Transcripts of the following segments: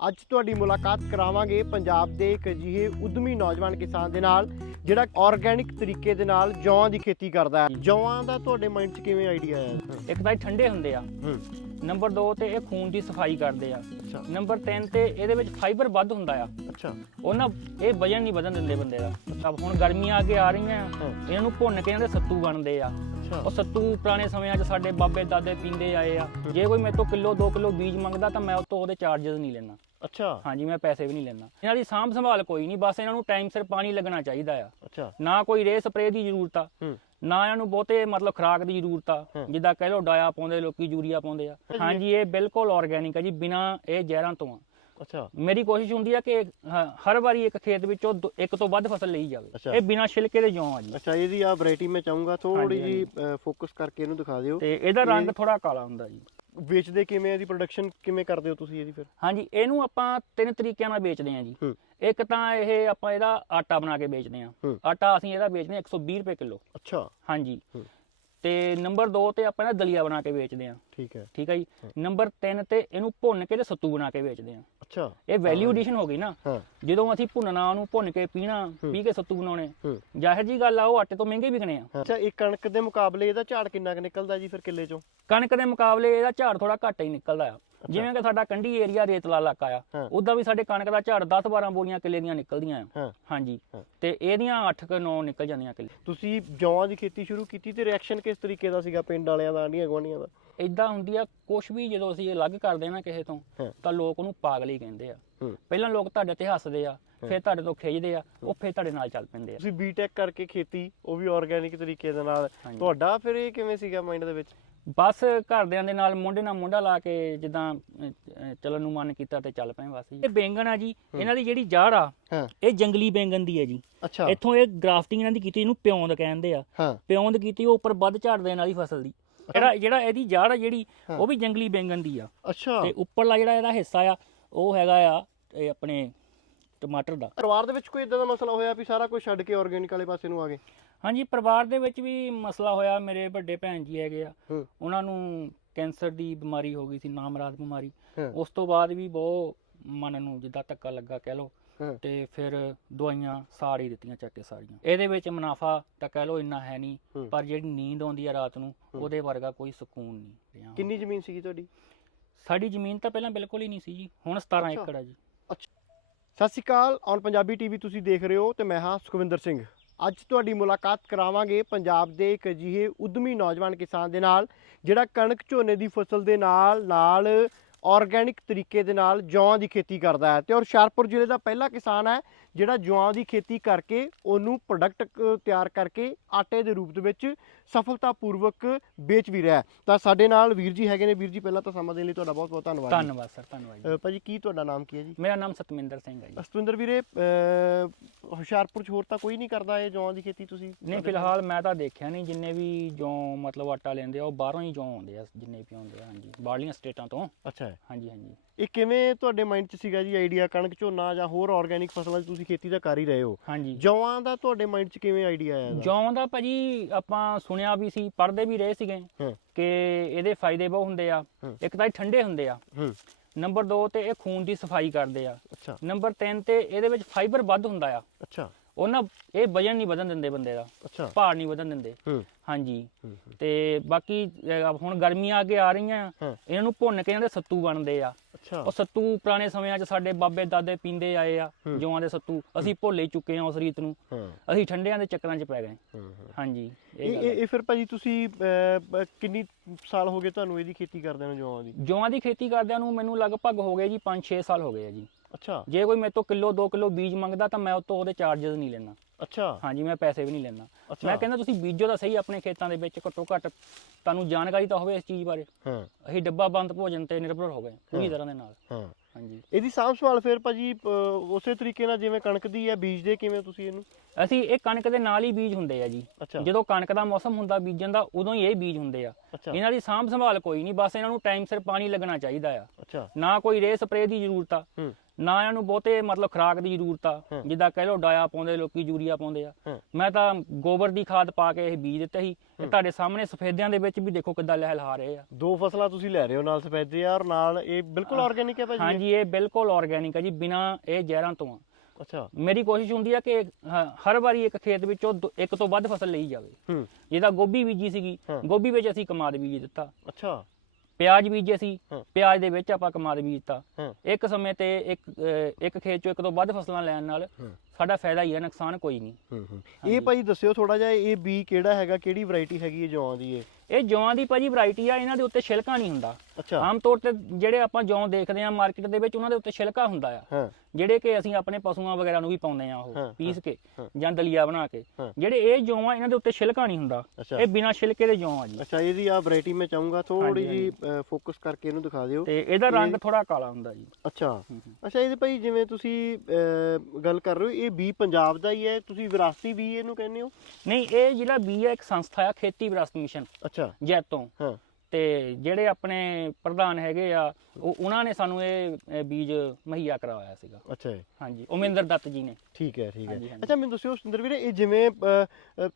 ਅੱਜ ਤੁਹਾਡੀ ਮੁਲਾਕਾਤ ਕਰਾਵਾਂਗੇ ਪੰਜਾਬ ਦੇ ਇੱਕ ਅਜਿਹੇ ਉਦਮੀ ਨੌਜਵਾਨ ਕਿਸਾਨ ਦੇ ਨਾਲ ਜਿਹੜਾ ਆਰਗੈਨਿਕ ਤਰੀਕੇ ਦੇ ਨਾਲ ਜੌਆਂ ਦੀ ਖੇਤੀ ਕਰਦਾ ਹੈ। ਜੌਆਂ ਦਾ ਤੁਹਾਡੇ ਮਾਈਂਡ 'ਚ ਕਿਵੇਂ ਆਈਡੀਆ ਆਇਆ? ਇੱਕ ਤਾਂ ਇਹ ਠੰਡੇ ਹੁੰਦੇ ਆ। ਹੂੰ। ਨੰਬਰ 2 ਤੇ ਇਹ ਖੂਨ ਦੀ ਸਫ਼ਾਈ ਕਰਦੇ ਆ। ਅੱਛਾ। ਨੰਬਰ 3 ਤੇ ਇਹਦੇ ਵਿੱਚ ਫਾਈਬਰ ਵੱਧ ਹੁੰਦਾ ਆ। ਅੱਛਾ। ਉਹਨਾਂ ਇਹ ਵਜਨ ਨਹੀਂ ਵਧਣ ਦਿੰਦੇ ਬੰਦੇ ਦਾ। ਹੁਣ ਗਰਮੀਆਂ ਅੱਗੇ ਆ ਰਹੀਆਂ। ਇਹਨਾਂ ਨੂੰ ਭੁੰਨ ਕੇ ਇਹਨਾਂ ਦੇ ਸੱਤੂ ਬਣਦੇ ਆ। ਉਹ ਸੱਤੂ ਪੁਰਾਣੇ ਸਮਿਆਂ 'ਚ ਸਾਡੇ ਬਾਬੇ ਦਾਦੇ ਪੀਂਦੇ ਆਏ ਆ। ਜੇ ਕੋਈ ਮੇਰੇ ਤੋਂ ਕਿਲੋ 2 ਕਿਲੋ ਬੀਜ ਮੰਗਦਾ ਤਾਂ ਮੈਂ ਉਹ ਤੋਂ ਉਹਦੇ ਚਾਰजेस ਨਹੀਂ ਲੈਣਾ ਅੱਛਾ। ਹਾਂਜੀ ਮੈਂ ਪੈਸੇ ਵੀ ਨਹੀਂ ਲੈਣਾ ਇਹਨਾਂ ਦੀ ਸਾਂਭ ਸੰਭਾਲ ਕੋਈ ਨਹੀਂ ਬਸ ਇਹਨਾਂ ਨੂੰ ਟਾਈਮ ਸਿਰ ਪਾਣੀ ਲੱਗਣਾ ਚਾਹੀਦਾ ਆ। ਅੱਛਾ। ਨਾ ਕੋਈ ਰੇ ਸਪਰੇ ਦੀ ਜ਼ਰੂਰਤ ਆ ਨਾ ਇਹਨਾਂ ਨੂੰ ਬਹੁਤੇ ਮਤਲਬ ਖੁਰਾਕ ਦੀ ਜ਼ਰੂਰਤ ਆ। ਜਿੱਦਾਂ ਕਹਿ ਲੋ ਡਾਇਆ ਪਾਉਂਦੇ ਲੋਕੀ ਯੂਰੀਆ ਪਾਉਂਦੇ ਆ। ਹਾਂਜੀ। ਇਹ ਬਿਲਕੁਲ ਆਰਗੈਨਿਕ ਆ ਜੀ ਬਿਨਾ ਇਹ ਜ਼ਹਿਰਾਂ ਤੋਂ ਆ। ਅੱਛਾ। ਮੇਰੀ ਕੋਸ਼ਿਸ਼ ਹੁੰਦੀ ਆ ਕਿ ਹ- ਹਰ ਵਾਰੀ ਇੱਕ ਖੇਤ ਵਿੱਚੋਂ ਦੋ- ਇੱਕ ਤੋਂ ਵੱਧ ਫਸਲ ਲਈ ਜਾਵੇ। ਇਹ ਬਿਨਾ ਛਿਲਕੇ ਦੇ ਜੌਂ ਆ ਜੀ। ਅੱਛਾ ਇਹਦੀ ਆ ਵੈਰਾਈਟੀ ਮੈਂ ਚਾਹੂੰਗਾ ਥੋੜੀ ਹਾਂਜੀ, ਜੀ ਫੋਕਸ ਕਰਕੇ ਇਹਨੂੰ ਦਿਖਾ ਦਿਓ। ਤੇ ਇਹਦਾ ਇਹ- ਰੰਗ ਥੋੜਾ ਕਾਲਾ ਹੁੰਦਾ ਜੀ। ਵੇਚਦੇ ਕਿਵੇਂ ਇਹਦੀ ਪ੍ਰੋਡਕਸ਼ਨ ਕਿਵੇਂ ਕਰਦੇ ਹੋ ਤੁਸੀਂ ਇਹਦੀ ਫਿਰ? ਹਾਂਜੀ ਇਹਨੂੰ ਆਪਾਂ ਤਿੰਨ ਤਰੀਕਿਆਂ ਨਾਲ ਵੇਚਦੇ ਆ ਜੀ। ਹੂੰ। ਇੱਕ ਤਾਂ ਇਹ ਆਪਾਂ ਇਹਦਾ ਆਟਾ ਬਣਾ ਕੇ ਵੇਚਦੇ ਆ ਹੂੰ। ਆਟਾ ਅਸੀਂ ਇਹਦਾ ਵੇਚਦੇ ਆ 120 ਰੁਪਏ ਕਿਲੋ। ਅੱਛਾ। ਹਾਂਜੀ। ਹੂੰ। ਤੇ ਨੰਬਰ 2 ਤੇ ਆਪਾਂ ਇਹਦਾ ਦਲੀਆ ਬਣਾ ਕੇ ਵੇਚਦੇ ਆ ਠੀਕ ਹੈ। ਠੀਕ ਹੈ ਜੀ। ਹਾਂ। ਨੰਬਰ 3 ਤੇ ਇਹਨੂੰ ਭੁੰਨ ਕੇ ਤੇ ਸੱਤੂ ਬਣਾ ਕੇ ਵੇਚਦੇ ਆ ਅੱਛਾ। ਇਹ ਵੈਲਿਊ ਐਡੀਸ਼ਨ ਹੋ ਗਈ ਨਾ। ਜਦੋਂ ਅਸੀਂ ਭੁੰਨਣਾ ਉਹਨੂੰ ਭੁੰਨ ਕੇ ਪੀਣਾ। ਪੀ ਕੇ ਸੱਤੂ ਬਣਾਉਣੇ। ਜ਼ਾਹਿਰ ਜੀ ਗੱਲ ਆ ਉਹ ਆਟੇ ਤੋਂ ਮਹਿੰਗੇ ਵਿਕਣੇ ਆ। ਅੱਛਾ ਇਹ ਕਣਕ ਦੇ ਮੁਕਾਬਲੇ ਇਹਦਾ ਝਾੜ ਕਿੰਨਾ ਕੁ ਨਿਕਲਦਾ ਜੀ ਫਿਰ ਕਿੱਲੇ ਚੋਂ? ਕਣਕ ਦੇ ਮੁਕਾਬਲੇ ਇਹਦਾ ਝਾੜ ਥੋੜਾ ਘੱਟ ਹੀ ਨਿਕਲਦਾ ਆ। ਜਿਵੇਂ ਕਿ ਸਾਡਾ ਕੰਢੀ ਏਰੀਆ ਰੇਤਲਾ ਇਲਾਕਾ ਆ। ਉਦਾਂ ਵੀ ਸਾਡੇ ਕਣਕ ਦਾ ਝਾੜ 10 12 ਬੋਰੀਆਂ ਕਿੱਲੇ ਦੀਆਂ ਨਿਕਲਦੀਆਂ ਆ। ਹਾਂਜੀ। ਤੇ ਇਹਦੀਆਂ 8 ਕ 9 ਨਿਕਲ ਜਾਂਦੀਆਂ ਕਿੱਲੇ। ਤੁਸੀਂ ਜੌਆਂ ਦੀ ਖੇਤੀ ਸ਼ੁਰੂ ਕੀਤੀ ਤੇ ਰਿਐਕਸ਼ਨ ਕਿਸ ਤਰੀਕੇ ਦਾ ਸੀਗਾ ਪਿੰਡ ਵਾਲਿਆਂ ਦਾ ਆਂਢੀਆਂ ਗੁਆਂਢੀਆਂ ਦਾ? ਇਦਾਂ ਹੁੰਦੀ ਆ ਕੁਛ ਵੀ ਜਦੋਂ ਅਸੀਂ ਅਲੱਗ ਕਰਦੇ ਨਾ ਕਿਸੇ ਤੋਂ। ਤਾਂ ਲੋਕ ਉਹਨੂੰ ਪਾਗਲ ਹੀ ਕਹਿੰਦੇ ਆ। ਪਹਿਲਾਂ ਲੋਕ ਤੁਹਾਡੇ ਤੇ ਹੱਸਦੇ ਆ ਫਿਰ ਤੁਹਾਡੇ ਤੋਂ ਖਿੱਚਦੇ ਆ ਉਹ ਫਿਰ ਤੁਹਾਡੇ ਨਾਲ ਚੱਲ ਪੈਂਦੇ ਆ। ਤੁਸੀਂ ਬੀਟੈਕ ਕਰਕੇ ਖੇਤੀ ਉਹ ਵੀ ਆਰਗੈਨਿਕ ਤਰੀਕੇ ਦੇ ਨਾਲ। ਤੁਹਾਡਾ ਫਿਰ ਇਹ ਕਿਵੇਂ ਸੀਗਾ ਮਾਈਂਡ ਦੇ ਵਿੱਚ? ਬਸ ਘਰਦਿਆਂ ਦੇ ਨਾਲ ਮੁੰਡੇ ਨਾਲ ਮੁੰਡਾ ਲਾ ਕੇ ਜਿੱਦਾਂ ਚੱਲਣ ਨੂੰ ਮਨ ਕੀਤਾ ਤੇ ਚੱਲ ਪਏ ਬਸ। ਇਹ ਬੈਂਗਣ ਆ ਜੀ ਇਹਨਾਂ ਦੀ ਜਿਹੜੀ ਜੜ ਆ ਇਹ ਜੰਗਲੀ ਬੈਂਗਣ ਦੀ ਹੈ ਜੀ। ਇੱਥੋਂ ਇਹ ਗ੍ਰਾਫਟਿੰਗ ਇਹਨਾਂ ਦੀ ਕੀਤੀ ਇਹਨੂੰ ਪਿਉਂਦ ਕਹਿੰਦੇ ਆ। ਪਿਉਂਦ ਕੀਤੀ ਉਹ ਉੱਪਰ ਵੱਧ ਝਾੜ ਦੇਣ ਵਾਲੀ ਫਸਲ ਦੀ। ਜਿਹੜਾ ਜਿਹੜਾ ਇਹਦੀ ਜੜ ਆ ਜਿਹੜੀ। ਉਹ ਵੀ ਜੰਗਲੀ ਬੈਂਗਣ ਦੀ ਆ। ਅੱਛਾ। ਤੇ ਉੱਪਰਲਾ ਜਿਹੜਾ ਇਹਦਾ ਹਿੱਸਾ ਆ ਉਹ ਹੈਗਾ ਆ ਇਹ ਆਪਣੇ ਟਮਾਟਰ ਦਾ। ਪਰਿਵਾਰ ਦੇ ਵਿੱਚ ਕੋਈ ਇਦਾਂ ਦਾ ਮਸਲਾ ਹੋਇਆ ਵੀ ਸਾਰਾ ਕੁਝ ਛੱਡ ਕੇ ਆਰਗੈਨਿਕ ਵਾਲੇ ਪਾਸੇ ਨੂੰ ਆ ਗਏ? ਹਾਂਜੀ ਪਰਿਵਾਰ ਦੇ ਵਿੱਚ ਵੀ ਮਸਲਾ ਹੋਇਆ ਮੇਰੇ ਵੱਡੇ ਭੈਣ ਜੀ ਹੈਗੇ ਆ। ਉਹਨਾਂ ਨੂੰ ਕੈਂਸਰ ਦੀ ਬਿਮਾਰੀ ਹੋ ਗਈ ਸੀ ਨਾਮਰਾਦ ਬਿਮਾਰੀ। ਉਸ ਤੋਂ ਬਾਅਦ ਵੀ ਬਹੁਤ ਮਨ ਨੂੰ ਜਿੱਦਾਂ ਧੱਕਾ ਲੱਗਾ ਕਹਿ ਲਓ। ਹਾਂ ਤੇ ਫਿਰ ਦਵਾਈਆਂ ਸਾੜ ਹੀ ਦਿੱਤੀਆਂ ਚੱਕ ਕੇ ਸਾਰੀਆਂ। ਇਹਦੇ ਵਿੱਚ ਮੁਨਾਫਾ ਤਾਂ ਕਹਿ ਲਓ ਇੰਨਾ ਹੈ ਨਹੀਂ। ਪਰ ਜਿਹੜੀ ਨੀਂਦ ਆਉਂਦੀ ਆ ਰਾਤ ਨੂੰ ਉਹਦੇ ਵਰਗਾ ਕੋਈ ਸਕੂਨ ਨਹੀਂ ਕਿੰਨੀ ਜ਼ਮੀਨ ਸੀਗੀ ਤੁਹਾਡੀ? ਸਾਡੀ ਜ਼ਮੀਨ ਤਾਂ ਪਹਿਲਾਂ ਬਿਲਕੁਲ ਹੀ ਨਹੀਂ ਸੀ ਜੀ ਹੁਣ 17 ਅੱਛਾ। ਏਕੜ ਆ ਜੀ। ਸਤਿ ਸ਼੍ਰੀ ਅਕਾਲ ਔਨ ਪੰਜਾਬੀ ਟੀਵੀ ਤੁਸੀਂ ਦੇਖ ਰਹੇ ਹੋ ਤੇ ਮੈਂ ਹਾਂ ਸੁਖਵਿੰਦਰ ਸਿੰਘ। ਅੱਜ ਤੁਹਾਡੀ ਮੁਲਾਕਾਤ ਕਰਾਵਾਂਗੇ ਪੰਜਾਬ ਦੇ ਇੱਕ ਅਜਿਹੇ ਉਦਮੀ ਨੌਜਵਾਨ ਕਿਸਾਨ ਦੇ ਨਾਲ ਜਿਹੜਾ ਕਣਕ ਝੋਨੇ ਦੀ ਫਸਲ ਦੇ ਨਾਲ ਨਾਲ ਆਰਗੈਨਿਕ ਤਰੀਕੇ ਦੇ ਨਾਲ ਜੌਆਂ ਦੀ ਖੇਤੀ ਕਰਦਾ ਹੈ ਤੇ ਔਰ ਹੁਸ਼ਿਆਰਪੁਰ ਜ਼ਿਲ੍ਹੇ ਦਾ ਪਹਿਲਾ ਕਿਸਾਨ ਹੈ ਜਿਹੜਾ ਜੌਆਂ ਦੀ ਖੇਤੀ ਕਰਕੇ ਉਹਨੂੰ ਪ੍ਰੋਡਕਟ ਤਿਆਰ ਕਰਕੇ ਆਟੇ ਦੇ ਰੂਪ ਦੇ ਵਿੱਚ ਸਫਲਤਾਪੂਰਵਕ ਵੇਚ ਵੀ ਰਿਹਾ ਹੈ। ਤਾਂ ਸਾਡੇ ਨਾਲ ਵੀਰ ਜੀ ਹੈਗੇ ਨੇ। ਵੀਰ ਜੀ ਪਹਿਲਾਂ ਤਾਂ ਸਮਾਂ ਦੇਣ ਲਈ ਤੁਹਾਡਾ ਬਹੁਤ ਬਹੁਤ ਧੰਨਵਾਦ ਜੀ। ਧੰਨਵਾਦ ਸਰ ਧੰਨਵਾਦ ਜੀ। ਅ, ਭਾਜੀ ਕੀ ਤੁਹਾਡਾ ਨਾਮ ਕੀ ਹੈ ਜੀ? ਮੇਰਾ ਨਾਮ ਸਤਮਿੰਦਰ ਸਿੰਘ ਹੈ ਜੀ। ਅਸਤਵਿੰਦਰ ਵੀਰੇ ਅਹ, ਹੁਸ਼ਿਆਰਪੁਰ ਚ ਹੋਰ ਤਾਂ ਕੋਈ ਨਹੀਂ ਕਰਦਾ ਇਹ ਜੌਂ ਦੀ ਖੇਤੀ ਤੁਸੀਂ ਨਹੀਂ ਫਿਲਹਾਲ ਮੈਂ ਤਾਂ ਦੇਖਿਆ ਨਹੀਂ। ਜਿੰਨੇ ਵੀ ਜੋ ਮਤਲਬ ਆਟਾ ਲੈਂਦੇ ਆ ਉਹ ਬਾਹਰੋਂ ਹੀ ਜੋ ਆਉਂਦੇ ਆ ਜਿੰਨੇ ਵੀ ਆਉਂਦੇ ਆ ਹਾਂਜੀ। ਬਾਹਰਲੀਆਂ ਸਟੇਟਾਂ ਤੋਂ। ਅੱਛਾ। ਹੈ। ਹਾਂਜੀ ਹਾਂਜੀ। ਇਹ ਕਿਵੇਂ ਤੁਹਾਡੇ ਮਾਈਂਡ 'ਚ ਸੀਗਾ ਜੀ ਆਈਡੀਆ ਕਣਕ ਝੋਨਾ ਜਾਂ ਹੋਰ ਆਰਗੈਨਿਕ ਫਸਲਾਂ 'ਚ ਤੁਸੀਂ ਖੇਤੀ ਤਾਂ ਕਰ ਹੀ ਰਹੇ ਹੋ? ਹਾਂਜੀ। ਜੌਆਂ ਦਾ ਤੁਹਾਡੇ ਮਾਈਂਡ 'ਚ ਕਿਵੇਂ ਆਈਡੀਆ ਆਇਆ? ਜੌਂ ਦਾ ਭਾਜੀ ਆਪਾਂ ਸੁਣਿਆ ਵੀ ਸੀ ਪੜ੍ਹਦੇ ਵੀ ਰਹੇ ਸੀਗੇ ਕਿ ਇਹਦੇ ਫਾਇਦੇ ਬਹੁਤ ਹੁੰਦੇ ਆ। ਇੱਕ ਤਾਂ ਇਹ ਠੰਡੇ ਹੁੰਦੇ ਆ। ਨੰਬਰ 2 ਤੇ ਇਹ ਖੂਨ ਦੀ ਸਫ਼ਾਈ ਕਰਦੇ ਆ। ਅੱਛਾ। ਨੰਬਰ 3 ਤੇ ਇਹਦੇ ਵਿੱਚ ਫਾਈਬਰ ਵੱਧ ਹੁੰਦਾ ਆ। ਅੱਛਾ। ਉਹਨਾਂ ਇਹ ਵਜਨ ਨਹੀਂ ਵਧਣ ਦਿੰਦੇ ਬੰਦੇ ਦਾ। ਅੱਛਾ। ਭਾਰ ਨਹੀਂ ਵਧਣ ਦਿੰਦੇ। ਹੂੰ। ਹਾਂਜੀ। ਤੇ ਬਾਕੀ ਅਹ, ਹੁਣ ਗਰਮੀਆਂ ਅੱਗੇ ਆ ਰਹੀਆਂ। ਆ, ਹਾਂ। ਇਹਨਾਂ ਨੂੰ ਭੁੰਨ ਕੇ ਇਹਨਾਂ ਦੇ ਸੱਤੂ ਬਣਦੇ ਆ। ਅੱਛਾ। ਉਹ ਸੱਤੂ ਪੁਰਾਣੇ ਸਮਿਆਂ 'ਚ ਸਾਡੇ ਬਾਬੇ ਦਾਦੇ ਪੀਂਦੇ ਆਏ ਆ ਹੂੰ। ਜੌਆਂ ਦੇ ਸੱਤੂ। ਅਸੀਂ ਭੁੱਲ ਹੀ ਚੁੱਕੇ ਆ ਉਸ ਰੀਤ ਨੂੰ। ਹਾਂ। ਅਸੀਂ ਠੰਡਿਆਂ ਦੇ ਚੱਕਰਾਂ 'ਚ ਪੈ ਗਏ। ਹਾਂ, ਹਾਂ। ਹਾਂਜੀ ਇਹ ਇਹ ਗੱਲ ਇਹ ਹੈ। ਇਹ ਫਿਰ ਭਾਜੀ ਤੁਸੀਂ ਅਹ, ਬ- ਕਿੰਨੀ ਸਾਲ ਹੋ ਗਏ ਤੁਹਾਨੂੰ ਇਹਦੀ ਖੇਤੀ ਕਰਦੇ ਨੂੰ ਜੌਆਂ ਦੀ? ਜੌਆਂ ਦੀ ਖੇਤੀ ਕਰਦਿਆਂ ਨੂੰ ਮੈਨੂੰ ਲਗਭਗ ਹੋ ਗਏ ਜੀ 5-6 ਸਾਲ ਹੋ ਗਏ ਆ ਜੀ। ਅੱਛਾ। ਜੇ ਕੋਈ ਮੇਰੇ ਤੋਂ ਕਿਲੋ 2 ਕਿਲੋ ਬੀਜ ਮੰਗਦਾ ਤਾਂ ਮੈਂ ਉਹ ਤੋਂ ਉਹਦੇ ਚਾਰजेस ਨਹੀਂ ਲੈਣਾ ਅੱਛਾ। ਹਾਂਜੀ ਮੈਂ ਪੈਸੇ ਵੀ ਨਹੀਂ ਲੈਣਾ ਮੈਂ ਕਹਿੰਦਾ ਤੁਸੀਂ ਬੀਜੋ ਤਾਂ ਸਹੀ ਆਪਣੇ ਖੇਤਾਂ ਦੇ ਵਿੱਚ ਘੱਟੋ ਘੱਟ ਤੁਹਾਨੂੰ ਜਾਣਕਾਰੀ ਤਾਂ ਹੋਵੇ ਇਸ ਚੀਜ਼ ਬਾਰੇ। ਹਾਂ। ਅਸੀਂ ਡੱਬਾ ਬੰਦ ਭੋਜਨ ਤੇ ਨਿਰਭਰ ਹੋ ਗਏ ਪੂਰੀ। ਤਰ੍ਹਾਂ ਦੇ ਨਾਲ। ਹਾਂ। ਹਾਂਜੀ। ਇਹਦੀ ਸਾਂਭ ਸੰਭਾਲ ਫਿਰ ਭਾਜੀ ਉਸੇ ਤਰੀਕੇ ਨਾਲ ਜਿਵੇਂ ਕਣਕ ਦੀ ਹੈ ਬੀਜਦੇ ਕਿਵੇਂ ਤੁਸੀਂ ਇਹਨੂੰ? ਅਸੀਂ ਇਹ ਕਣਕ ਦੇ ਨਾਲ ਹੀ ਬੀਜ ਹੁੰਦੇ ਆ ਜੀ। ਜਦੋਂ ਕਣਕ ਦਾ ਮੌਸਮ ਹੁੰਦਾ ਬੀਜਣ ਦਾ ਉਦੋਂ ਹੀ ਇਹ ਬੀਜ ਹੁੰਦੇ ਆ। ਇਹਨਾਂ ਦੀ ਸਾਂਭ ਸੰਭਾਲ ਕੋਈ ਨਹੀਂ ਬਸ ਇਹਨਾਂ ਨੂੰ ਟਾਈਮ ਸਿਰ ਪਾਣੀ ਲੱਗਣਾ ਚਾਹੀਦਾ ਆ। ਨਾ ਕੋਈ ਰੇ ਸਪਰੇ ਦੀ ਜ਼ਰੂਰਤ ਆ। ਨਾ ਇਹਨਾਂ ਨੂੰ ਬਹੁਤੇ ਮਤਲਬ ਖੁਰਾਕ ਦੀ ਜ਼ਰੂਰਤ ਆ। ਜਿੱਦਾਂ ਕਹਿ ਲਓ ਡਾਇਆ ਪਾਉਂਦੇ ਲੋਕੀ ਯੂਰੀਆ ਪਾਉਂਦੇ ਆ। ਮੈਂ ਤਾਂ ਗੋਬਰ ਦੀ ਖਾਦ ਪਾ ਕੇ ਇਹ ਬੀਜ ਦਿੱਤੇ ਸੀ। ਤੇ ਤੁਹਾਡੇ ਸਾਹਮਣੇ ਸਫੇਦਿਆਂ ਦੇ ਵਿੱਚ ਵੀ ਦੇਖੋ ਕਿੱਦਾਂ ਲਹਿਲਹਾ ਰਹੇ ਆ। ਦੋ ਫਸਲਾਂ ਤੁਸੀਂ ਲੈ ਰਹੇ ਹੋ ਨਾਲ ਸਫੈਦੇ ਆ ਔਰ ਨਾਲ ਇਹ ਬਿਲਕੁਲ ਆਰਗੇਨਿਕ ਹੈ ਭਾਜੀ ਇਹ? ਹਾਂਜੀ ਇਹ ਬਿਲਕੁਲ ਆਰਗੈਨਿਕ ਹੈ ਜੀ ਬਿਨਾ ਇਹ ਜ਼ਹਿਰਾਂ ਤੋਂ ਆ। ਅੱਛਾ। ਮੇਰੀ ਕੋਸ਼ਿਸ਼ ਹੁੰਦੀ ਆ ਕਿ ਹਰ ਵਾਰੀ ਇੱਕ ਖੇਤ ਵਿੱਚੋਂ ਇੱਕ ਤੋਂ ਵੱਧ ਫਸਲ ਲਈ ਜਾਵੇ। ਹੂੰ। ਜਿਹਦਾ ਗੋਭੀ ਬੀਜੀ ਸੀਗੀ। ਗੋਭੀ ਵਿੱਚ ਅਸੀਂ ਕਮਾਦ ਬੀਜ ਦਿੱਤਾ। ਅੱਛਾ। ਪਿਆਜ਼ ਬੀਜੇ ਸੀ। ਪਿਆਜ਼ ਦੇ ਵਿੱਚ ਆਪਾਂ ਕਮਾਦ ਬੀਜਤਾ ਇੱਕ ਸਮੇਂ ਤੇ ਇੱਕ ਇੱਕ ਖੇਤ ਚੋਂ ਇੱਕ ਤੋਂ ਵੱਧ ਫਸਲਾਂ ਲੈਣ ਨਾਲ। ਸਾਡਾ ਫਾਇਦਾ ਹੀ ਹੈ ਨੁਕਸਾਨ ਕੋਈ ਨਹੀਂ। ਇਹ ਭਾਈ ਦੱਸਿਓ ਥੋੜਾ ਜਿਹਾ ਇਹ ਬੀ ਕਿਹੜਾ ਹੈਗਾ ਕਿਹੜੀ ਵੈਰਾਈਟੀ ਹੈਗੀ ਹੈ ਜੌਂ ਦੀ ਇਹ ਇਹ ਜੌਆਂ ਦੀ ਭਾਜੀ ਵੈਰਾਈਟੀ ਆ ਇਹਨਾਂ ਦੇ ਉੱਤੇ ਛਿਲਕਾ ਨਹੀਂ ਹੁੰਦਾ। ਅੱਛਾ। ਆਮ ਤੌਰ ਤੇ ਜਿਹੜੇ ਆਪਾਂ ਜੌਂ ਦੇਖਦੇ ਆ ਮਾਰਕੀਟ ਦੇ ਵਿੱਚ ਉਹਨਾਂ ਦੇ ਉੱਤੇ ਛਿਲਕਾ ਹੁੰਦਾ ਆ। ਹਾਂ। ਜਿਹੜੇ ਕਿ ਅਸੀਂ ਆਪਣੇ ਪਸ਼ੂਆਂ ਵਗੈਰਾ ਨੂੰ ਵੀ ਪਾਉਂਦੇ ਆ ਹਾਂ, ਉਹ ਪੀਸ ਕੇ ਹਾਂ। ਜਾਂ ਦਲੀਆ ਬਣਾ ਕੇ। ਹਾਂ। ਜਿਹੜੇ ਇਹ ਜੌਂ ਆ ਇਹਨਾਂ ਦੇ ਉੱਤੇ ਛਿਲਕਾ ਨਹੀਂ ਹੁੰਦਾ। ਇਹ ਬਿਨਾਂ ਛਿਲਕੇ ਦੇ ਜੌਂ ਆ ਜੀ। ਅੱਛਾ ਇਹਦੀ ਆ ਵੈਰਾਈਟੀ ਮੈਂ ਚਾਹੂੰਗਾ ਥੋੜੀ ਜੀ ਫੋਕਸ ਕਰਕੇ ਇਹਨੂੰ ਦਿਖਾ ਦਿਓ। ਤੇ ਇਹਦਾ ਇਹ- ਰੰਗ ਥੋੜਾ ਕਾਲਾ ਹੁੰਦਾ ਜੀ। ਅੱਛਾ। ਹੂੰ, ਹੂੰ। ਅੱਛਾ ਇਹਦੇ ਭਾਈ ਜਿਵੇਂ ਤੁਸੀਂ ਗੱਲ ਕਰ ਰਹੇ ਹੋ ਇਹ ਬੀ ਪੰਜਾਬ ਦਾ ਹੀ ਹੈ ਤੁਸੀਂ ਵਿਰਾਸਤੀ ਬੀ ਇਹਨੂੰ ਕਹਿੰਦੇ ਹੋ? ਨਹੀਂ ਇਹ ਜਿਹੜਾ ਬੀ ਆ ਇੱਕ ਸੰਸਥਾ ਆ ਖੇਤੀ ਵਿਰਾਸਤ ਮਿਸ਼ਨ। ਅੱਛਾ। ਜੈਤੋਂ। ਹਾਂ। ਤੇ ਜਿਹੜੇ ਆਪਣੇ ਪ੍ਰਧਾਨ ਹੈਗੇ ਆ ਉਹ ਉਹਨਾਂ ਨੇ ਸਾਨੂੰ ਇਹ ਬੀਜ ਮੁਹੱਈਆ ਕਰਵਾਇਆ ਸੀਗਾ। ਅੱਛਾ ਜੀ। ਹਾਂਜੀ ਉਮਿੰਦਰ ਦੱਤ ਜੀ ਨੇ। ਠੀਕ ਹੈ ਠੀਕ ਹੈ। ਹਾਂਜੀ, ਹਾਂਜੀ। ਅੱਛਾ ਮੈਨੂੰ ਦੱਸਿਓ ਸੁੰਦਰ ਵੀਰੇ ਇਹ ਜਿਵੇਂ